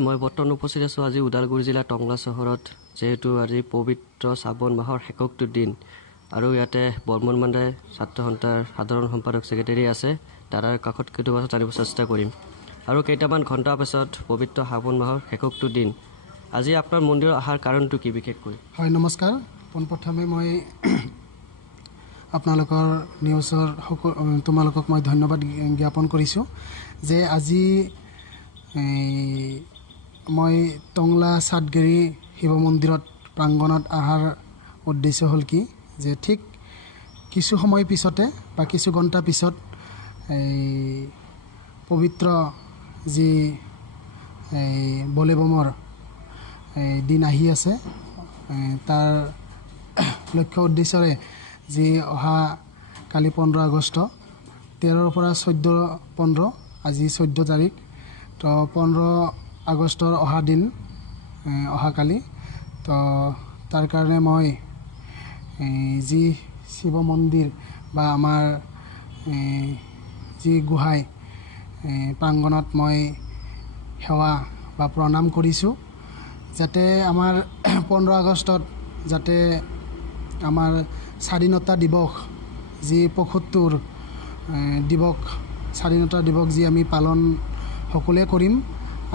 মই বৰ্তমান উপস্থিত আছোঁ আজি ওদালগুৰি জিলাৰ টংলা চহৰত, যেহেতু আজি পবিত্ৰ শ্ৰাবণ মাহৰ শেষকটো দিন আৰু ইয়াতে বৰ্মন মাণ্ডাই ছাত্ৰ সন্থাৰ সাধাৰণ সম্পাদক ছেক্ৰেটাৰী আছে। তাৰ কাষত কেইটামান কথা জানিব চেষ্টা কৰিম। আৰু কেইটামান ঘণ্টাৰ পাছত পবিত্ৰ শ্ৰাবণ মাহৰ শেষকটো দিন। আজি আপোনাৰ মন্দিৰত অহাৰ কাৰণটো কি বিশেষকৈ? হয়, নমস্কাৰ। পোনপ্ৰথমে মই আপোনালোকৰ নিউজৰ তোমালোকক মই ধন্যবাদ জ্ঞাপন কৰিছোঁ যে আজি মই টংলা চাটগেৰি শিৱ মন্দিৰত প্ৰাংগণত অহাৰ উদ্দেশ্য হ'ল কি যে ঠিক কিছু সময় পিছতে বা কিছু ঘণ্টা পিছত পবিত্ৰ যি বলেবমৰ দিন আহি আছে, তাৰ লক্ষ্য উদ্দেশ্যৰে যি অহা কালি 15 আগষ্ট 13ৰ পৰা 14-15 আজি 14 তাৰিখ, তো 15 আগষ্টৰ অহা দিন অহাকালি, তো তাৰ কাৰণে মই যি শিৱ মন্দিৰ বা আমাৰ যি গোহাঁই প্ৰাংগণত মই সেৱা বা প্ৰণাম কৰিছোঁ, যাতে আমাৰ 15 আগষ্টত যাতে আমাৰ স্বাধীনতা দিৱস যি 75 দিৱস স্বাধীনতা দিৱস যি আমি পালন সকলোৱে কৰিম।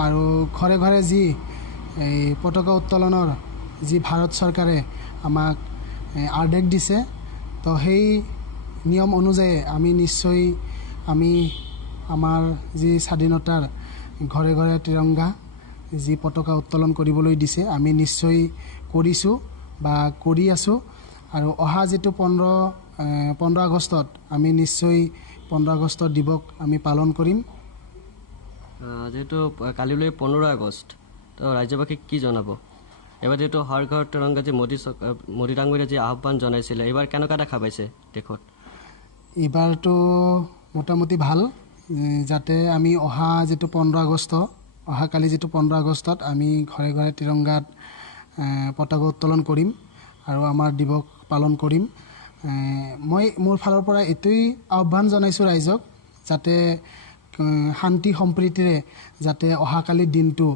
আৰু ঘৰে ঘৰে যি পতাকা উত্তোলনৰ যি ভাৰত চৰকাৰে আমাক আদেশ দিছে, তো সেই নিয়ম অনুযায়ী আমি নিশ্চয় আমাৰ যি স্বাধীনতাৰ ঘৰে ঘৰে তিৰংগা যি পতাকা উত্তোলন কৰিবলৈ দিছে, আমি নিশ্চয় কৰিছোঁ বা কৰি আছোঁ। আৰু অহা যিটো 15 আগষ্টত আমি নিশ্চয় 15 আগষ্টৰ দিৱস আমি পালন কৰিম। যিহেতু কালিলৈ 15 আগষ্ট, তো ৰাজ্যবাসীক কি জনাব? এইবাৰ যিহেতু হৰ ঘৰ তিৰংগা যি মোদী ডাঙৰীয়াই যি আহ্বান জনাইছিলে, এইবাৰ কেনেকুৱা দেখা পাইছে দেশত? এইবাৰতো মোটামুটি ভাল, যাতে আমি অহা যিটো 15 আগষ্ট অহাকালি যিটো 15 আগষ্টত আমি ঘৰে ঘৰে তিৰংগাত পতাকা উত্তোলন কৰিম আৰু আমাৰ দিৱস পালন কৰিম। মই মোৰ ফালৰ পৰা এইটোৱেই আহ্বান জনাইছোঁ ৰাইজক, যাতে শান্তি সম্প্ৰীতিৰে যাতে অহাকালিৰ দিনটো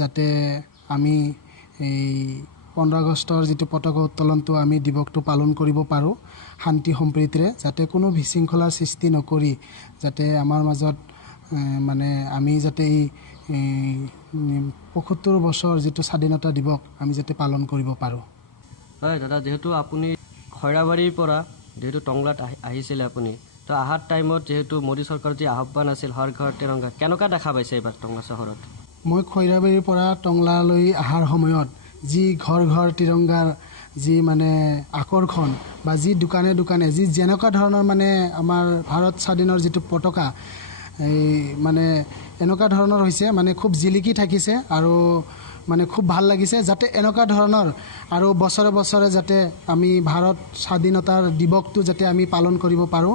যাতে আমি এই 15 আগষ্টৰ যিটো পতাকা উত্তোলনটো আমি দিৱসটো পালন কৰিব পাৰোঁ শান্তি সম্প্ৰীতিৰে, যাতে কোনো বিশৃংখলাৰ সৃষ্টি নকৰি যাতে আমাৰ মাজত মানে আমি যাতে এই 75 বছৰ যিটো স্বাধীনতা দিৱস আমি যাতে পালন কৰিব পাৰোঁ। হয় দাদা, যিহেতু আপুনি খৈৰাবাৰীৰ পৰা যিহেতু টংলাত আহিছিলে আপুনি, তো অহাৰ টাইমত যিহেতু মোদী চৰকাৰৰ যি আহ্বান আছিল হৰ ঘৰ তিৰংগা, কেনেকুৱা দেখা পাইছে এইবাৰ টংলা চহৰত? মই খৈৰাবাৰীৰ পৰা টংলালৈ অহাৰ সময়ত যি ঘৰ ঘৰ তিৰংগাৰ যি মানে আকৰ্ষণ বা যি দোকানে দোকানে যি যেনেকুৱা ধৰণৰ মানে আমাৰ ভাৰত স্বাধীনৰ যিটো পতাকা এই মানে এনেকুৱা ধৰণৰ হৈছে, মানে খুব জিলিকি থাকিছে আৰু মানে খুব ভাল লাগিছে। যাতে এনেকুৱা ধৰণৰ আৰু বছৰে বছৰে যাতে আমি ভাৰত স্বাধীনতাৰ দিৱসটো যাতে আমি পালন কৰিব পাৰোঁ।